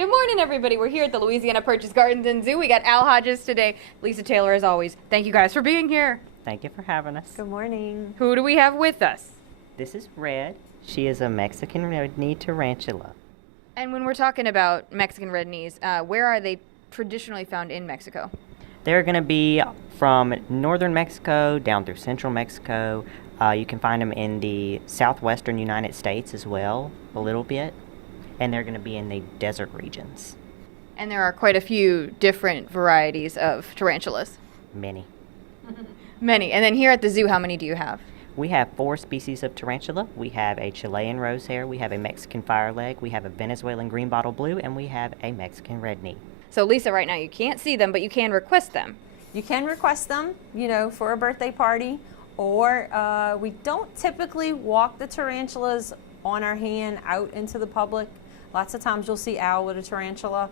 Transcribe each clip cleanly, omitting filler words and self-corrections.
Good morning, everybody. We're here at the Louisiana Purchase Gardens and Zoo. We got Al Hodges today. Lisa Taylor, as always. Thank you guys for being here. Thank you for having us. Good morning. Who do we have with us? This is Red. She is a Mexican redknee tarantula. And when we're talking about Mexican red knees, where are they traditionally found in Mexico? They're going to be from northern Mexico down through central Mexico. You can find them in the southwestern United States as well, a little bit. And they're going to be in the desert regions. And there are quite a few different varieties of tarantulas. Many. Many. And then here at the zoo, how many do you have? We have 4 species of tarantula. We have a Chilean rosehair, we have a Mexican fireleg, we have a Venezuelan greenbottle blue, and we have a Mexican redknee. So Lisa, right now you can't see them, but you can request them. You can request them, for a birthday party, or we don't typically walk the tarantulas on our hand out into the public. Lots of times you'll see Al with a tarantula,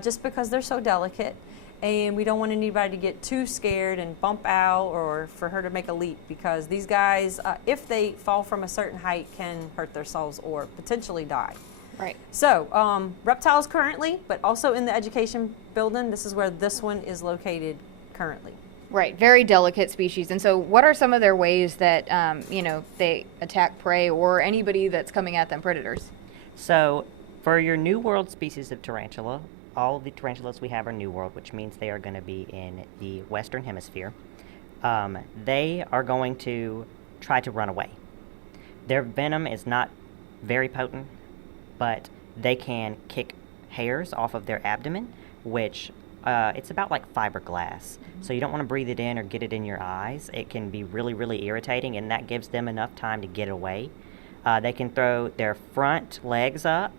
just because they're so delicate. And we don't want anybody to get too scared and bump Al or for her to make a leap, because these guys, if they fall from a certain height, can hurt themselves or potentially die. Right. So reptiles currently, but also in the education building. This is where this one is located currently. Right, very delicate species. And so what are some of their ways that, they attack prey or anybody that's coming at them, predators? So, for your New World species of tarantula, all of the tarantulas we have are New World, which means they are going to be in the Western Hemisphere. They are going to try to run away. Their venom is not very potent, but they can kick hairs off of their abdomen, which it's about like fiberglass. So you don't want to breathe it in or get it in your eyes. It can be really, really irritating, and that gives them enough time to get away. They can throw their front legs up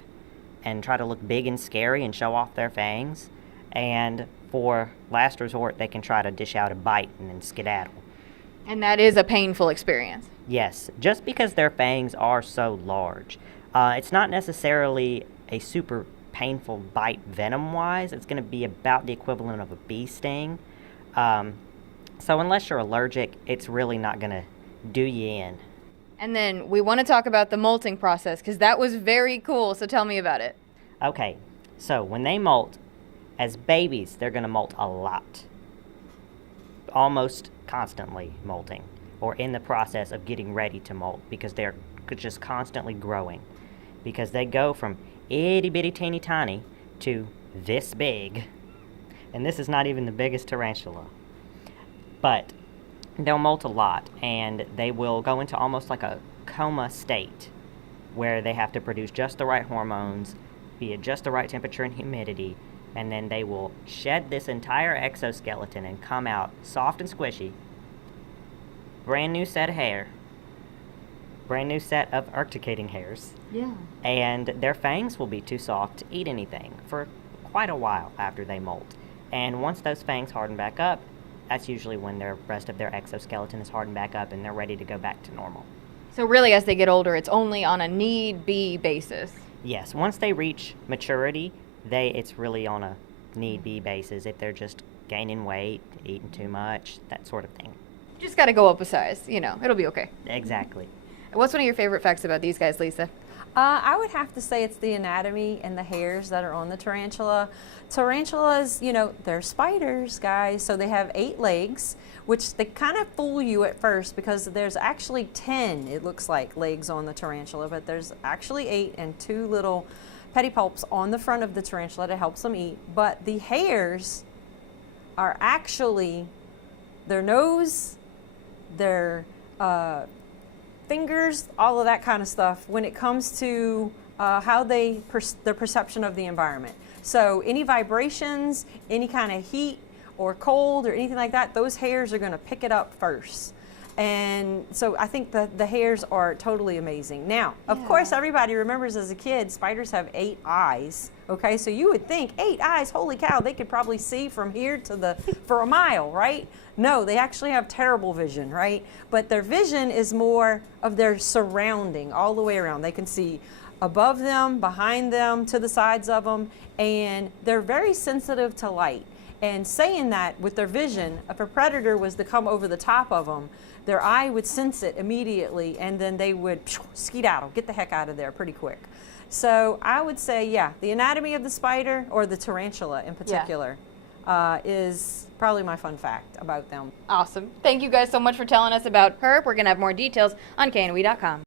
and try to look big and scary and show off their fangs. And for last resort, they can try to dish out a bite and then skedaddle. And that is a painful experience. Yes, just because their fangs are so large. It's not necessarily a super painful bite venom-wise. It's going to be about the equivalent of a bee sting. So unless you're allergic, it's really not going to do you in. And then we want to talk about the molting process, because that was very cool. So tell me about it. Okay, so when they molt, as babies, they're going to molt a lot. Almost constantly molting, or in the process of getting ready to molt, because they're just constantly growing. Because they go from itty bitty teeny tiny to this big. And this is not even the biggest tarantula. But they'll molt a lot, and they will go into almost like a coma state where they have to produce just the right hormones, be at just the right temperature and humidity, and then they will shed this entire exoskeleton and come out soft and squishy, brand new set of hair, brand new set of urticating hairs. Yeah. And their fangs will be too soft to eat anything for quite a while after they molt. And once those fangs harden back up, that's usually when the rest of their exoskeleton is hardened back up and they're ready to go back to normal. So really, as they get older, it's only on a need-be basis. Yes, once they reach maturity, it's really on a need-be basis. If they're just gaining weight, eating too much, that sort of thing. You just got to go up a size, it'll be okay. Exactly. What's one of your favorite facts about these guys, Lisa? I would have to say it's the anatomy and the hairs that are on the tarantula. Tarantulas, they're spiders, guys, so they have 8 legs, which they kind of fool you at first because there's actually 10, it looks like, legs on the tarantula, but there's actually 8 and 2 little pedipalps on the front of the tarantula that helps them eat. But the hairs are actually their nose, their fingers, all of that kind of stuff when it comes to how their perception of the environment. So any vibrations, any kind of heat or cold or anything like that, those hairs are going to pick it up first. And so I think the hairs are totally amazing. Now, of course, everybody remembers as a kid, spiders have 8 eyes. Okay, so you would think 8 eyes, holy cow, they could probably see from here to for a mile, right? No, they actually have terrible vision, right? But their vision is more of their surrounding all the way around. They can see above them, behind them, to the sides of them, and they're very sensitive to light. And saying that with their vision, if a predator was to come over the top of them, their eye would sense it immediately, and then they would skedaddle, get the heck out of there pretty quick. So I would say, yeah, the anatomy of the spider, or the tarantula in particular, is probably my fun fact about them. Awesome. Thank you guys so much for telling us about her. We're going to have more details on KNOE.com.